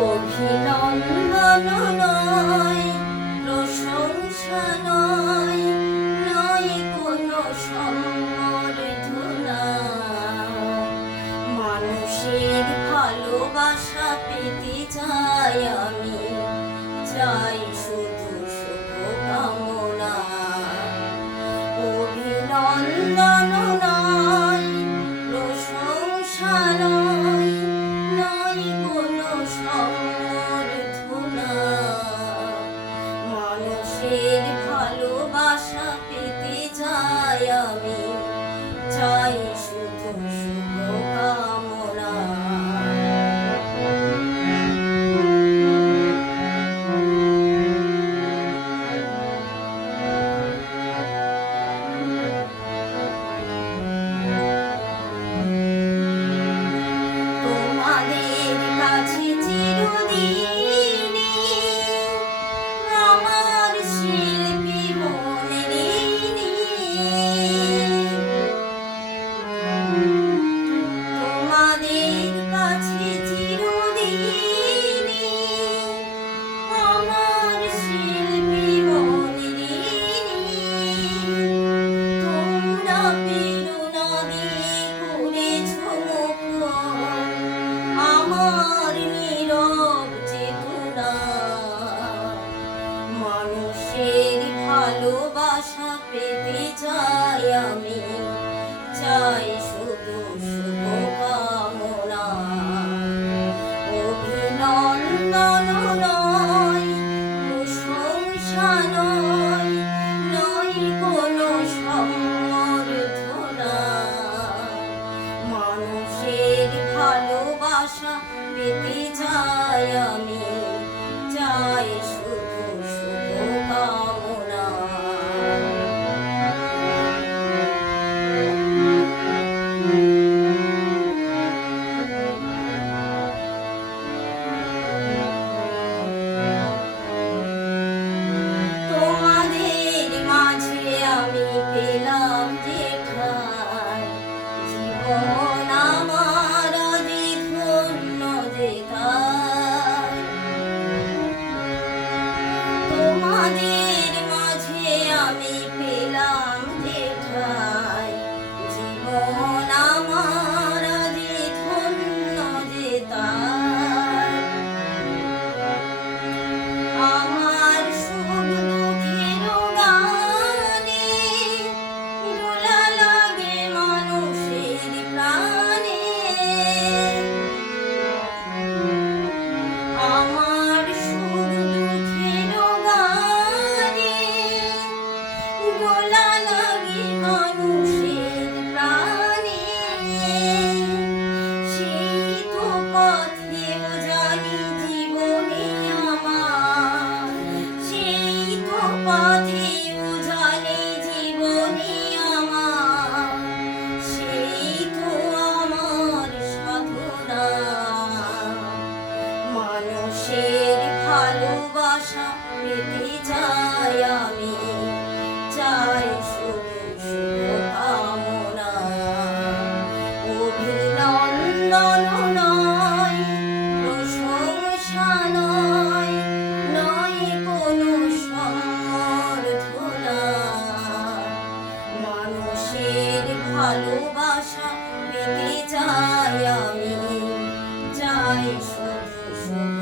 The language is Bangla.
অভিনন্দন নয়, প্রশংসা নয়, নয় কোনো সম্বর্ধনা। মানুষের ভালোবাসা পেতে চাই আমি, চাই শুধু শুভকামনা। অভিনন্দন নয়, প্রশংসা নয়, নয় কোনো সম্বর্ধনা। মানুষের ভালোবাসা পেতে চাই আমি, চাই শুধু শুভকামনা। তোমাদের কাছে চিরদিনই আমার শিল্পী মনের ঋণী। তোমাদের কাছে চিরদিনই আমার শিল্পী মনের ঋণী। তোমরা প্রেরণা দিয়ে করেছো মুখর আমার নীরব চেতনা। মানুষের ভালোবাসা পেতে চাই আমি, চাই শুধু শুভকামনা। অভিনন্দন নয়, প্রশংসা নয়, নয় কোনো সম্বর্ধনা। মানুষের ভালোবাসা পেতে চাই আমি, চাই শুধু শুভকামনা। তোমাদের মাঝে আমি পেলাম যে ঠাঁই, জীবন আমার যে ধন্য যে তাই। তোমাদের মাঝে আমি পেলাম যে ঠাঁই, জীবন আমার যে ধন্য যে তাই। আমার সুখ দুঃখের গানে দোলা লাগে মানুষের প্রাণে। আমার সুখ দুঃখের গানে দোলা লাগে মানুষের প্রাণে। সেই তো পথেও জানি জীবনে আমার, সেই তো পথেও জানি জীবনে আমার, সেই তো আমার সাধনা। মানুষের ভালোবাসা পেতে চাই আমি, চাই শুধু শুভকামনা। অভিনন্দন নয়, প্রশংসা নয়, নয় কোনো সম্বর্ধনা। মানুষের ভালোবাসা পেতে চাই আমি, চাই শুধু শুভ